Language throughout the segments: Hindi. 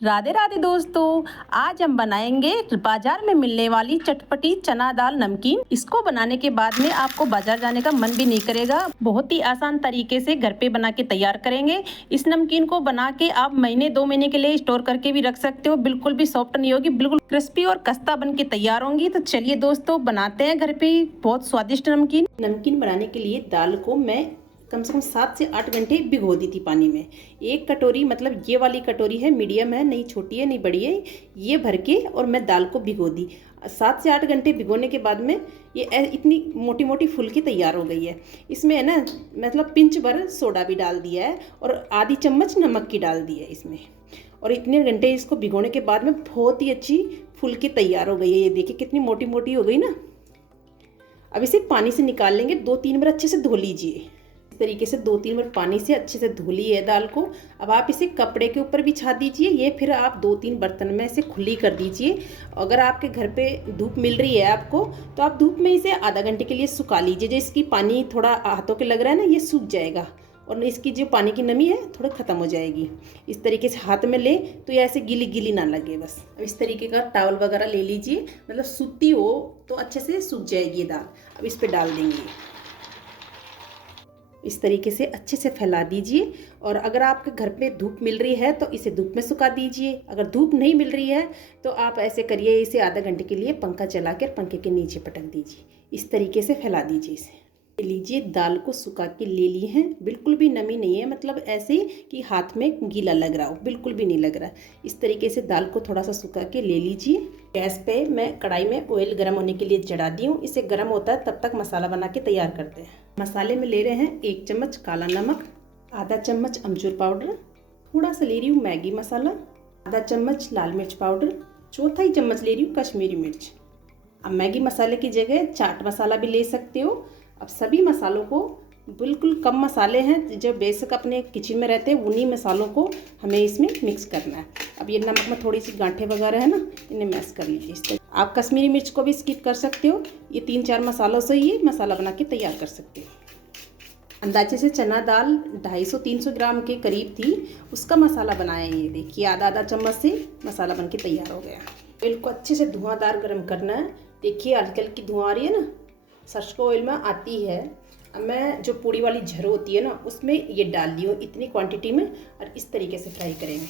राधे राधे दोस्तों, आज हम बनाएंगे बाजार में मिलने वाली चटपटी चना दाल नमकीन। इसको बनाने के बाद में आपको बाजार जाने का मन भी नहीं करेगा। बहुत ही आसान तरीके से घर पे बना के तैयार करेंगे। इस नमकीन को बना के आप महीने 2 महीने के लिए स्टोर करके भी रख सकते हो। बिल्कुल भी सॉफ्ट नहीं होगी, बिल्कुल क्रिस्पी और खस्ता बन के तैयार होंगी। तो चलिए दोस्तों, बनाते हैं घर पे बहुत स्वादिष्ट नमकीन बनाने के लिए दाल को मैं कम से कम 7 से 8 घंटे भिगो दी थी पानी में। एक कटोरी, मतलब ये वाली कटोरी है, मीडियम है, नहीं छोटी है नहीं बड़ी है, ये भर के और मैं दाल को भिगो दी। 7 से 8 घंटे भिगोने के बाद में ये इतनी मोटी मोटी फुल की तैयार हो गई है। इसमें है ना, मतलब पिंच भर सोडा भी डाल दिया है और आधी चम्मच नमक की डाल दी है इसमें। और इतने घंटे इसको भिगोने के बाद में बहुत ही अच्छी फुल की तैयार हो गई है। ये देखिए कितनी मोटी मोटी हो गई ना। अब इसे पानी से निकाल लेंगे। 2-3 बार अच्छे से धो लीजिए। तरीके से 2-3 बार पानी से अच्छे से धो ली है दाल को। अब आप इसे कपड़े के ऊपर बिछा दीजिए, ये फिर आप 2-3 बर्तन में इसे खुली कर दीजिए। अगर आपके घर पे धूप मिल रही है आपको, तो आप धूप में इसे आधा घंटे के लिए सुखा लीजिए। जो इसकी पानी थोड़ा हाथों के लग रहा है ना, ये सूख जाएगा और इसकी जो पानी की नमी है थोड़ा ख़त्म हो जाएगी। इस तरीके से हाथ में ले तो ये ऐसे गीली गीली ना लगे बस। अब इस तरीके का टॉवल वगैरह ले लीजिए, मतलब सूती हो तो अच्छे से सूख जाएगी दाल। अब इस पर डाल देंगे, इस तरीके से अच्छे से फैला दीजिए। और अगर आपके घर पे धूप मिल रही है तो इसे धूप में सुखा दीजिए। अगर धूप नहीं मिल रही है तो आप ऐसे करिए, इसे आधा घंटे के लिए पंखा चला कर पंखे के नीचे पटक दीजिए। इस तरीके से फैला दीजिए इसे। लीजिए, दाल को सुखा के ले ली है, बिल्कुल भी नमी नहीं है, मतलब ऐसे कि हाथ में गीला लग रहा हो, बिल्कुल भी नहीं लग रहा। इस तरीके से दाल को थोड़ा सा सुखा के ले लीजिए। गैस पे मैं कढ़ाई में ऑयल गर्म होने के लिए चढ़ा दी हूँ। इसे गर्म होता है तब तक मसाला बना के तैयार करते हैं। मसाले में ले रहे हैं 1 चम्मच काला नमक, आधा चम्मच अमचूर पाउडर, थोड़ा सा ले रही हूँ मैगी मसाला, आधा चम्मच लाल मिर्च पाउडर, चौथाई चम्मच ले रही हूँ कश्मीरी मिर्च। अब मैगी मसाले की जगह चाट मसाला भी ले सकते हो। अब सभी मसालों को, बिल्कुल कम मसाले हैं जो बेसिक अपने किचन में रहते हैं, उन्हीं मसालों को हमें इसमें मिक्स करना है। अब ये नमक में थोड़ी सी गांठें वगैरह है ना, इन्हें मैश कर लीजिए इस तरह। आप कश्मीरी मिर्च को भी स्किप कर सकते हो। ये 3-4 मसालों से ये मसाला बना के तैयार कर सकते हो। अंदाजे से चना दाल 250-300 ग्राम के करीब थी, उसका मसाला बनाया। ये देखिए आधा चम्मच से मसाला बन के तैयार हो गया। ऑयल को अच्छे से धुआंधार गर्म करना है। देखिए हल्की हल्की धुआं आ रही है ना, सरसों ऑयल में आती है। अब मैं जो पूड़ी वाली झर होती है ना, उसमें ये डाल दी हूँ इतनी क्वांटिटी में, और इस तरीके से फ्राई करेंगे।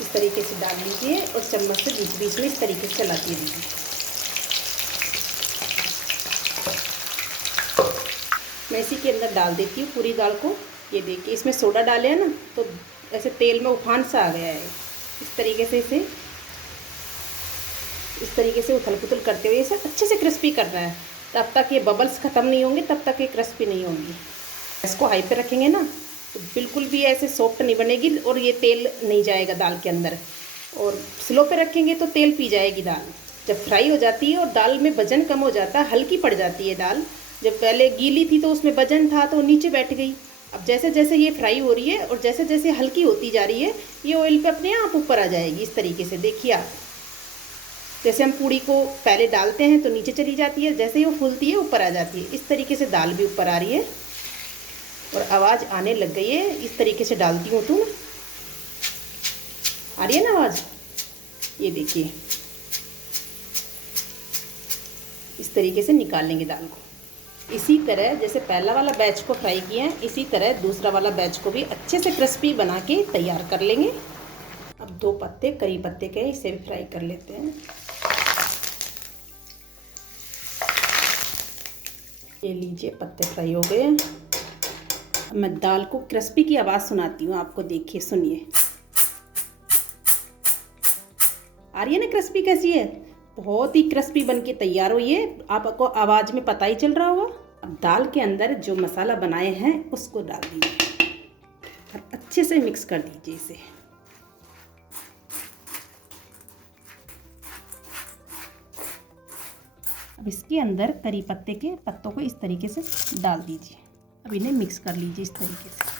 इस तरीके से डाल लीजिए और चम्मच से बीच बीच में इस तरीके से चलाती रहिए। मैं इसी के अंदर डाल देती हूँ पूरी दाल को। ये देखिए इसमें सोडा डाले हैं ना, तो ऐसे तेल में उफान सा आ गया है। इस तरीके से उथल पुथल करते हुए इसे अच्छे से क्रिस्पी करना है। तब तक ये बबल्स ख़त्म नहीं होंगे, तब तक ये क्रिस्पी नहीं होंगी। इसको हाई पे रखेंगे ना तो बिल्कुल भी ऐसे सॉफ्ट नहीं बनेगी और ये तेल नहीं जाएगा दाल के अंदर। और स्लो पे रखेंगे तो तेल पी जाएगी दाल। जब फ्राई हो जाती है और दाल में वजन कम हो जाता है, हल्की पड़ जाती है दाल। जब पहले गीली थी तो उसमें वजन था तो नीचे बैठ गई। अब जैसे जैसे ये फ्राई हो रही है और जैसे जैसे हल्की होती जा रही है, ये ऑयल पे अपने आप ऊपर आ जाएगी। इस तरीके से देखिए आप, जैसे हम पूड़ी को पहले डालते हैं तो नीचे चली जाती है, जैसे ही वो फूलती है ऊपर आ जाती है। इस तरीके से दाल भी ऊपर आ रही है और आवाज़ आने लग गई है। इस तरीके से डालती हूँ तो आ रही है ना आवाज़। ये देखिए इस तरीके से निकाल लेंगे दाल को। इसी तरह जैसे पहला वाला बैच को फ्राई किया है, इसी तरह दूसरा वाला बैच को भी अच्छे से क्रिस्पी बना के तैयार कर लेंगे। अब 2 पत्ते करी पत्ते के, इसे भी फ्राई कर लेते हैं। ये लीजिए पत्ते फ्राई हो गए। अब मैं दाल को क्रिस्पी की आवाज़ सुनाती हूँ आपको, देखिए सुनिए। आ रही है ना क्रिस्पी कैसी है, बहुत ही क्रिस्पी बन के तैयार हुई है। आपको आवाज़ में पता ही चल रहा होगा। अब दाल के अंदर जो मसाला बनाए हैं उसको डाल दीजिए और अच्छे से मिक्स कर दीजिए इसे। अब इसके अंदर करी पत्ते के पत्तों को इस तरीके से डाल दीजिए। अब इन्हें मिक्स कर लीजिए इस तरीके से।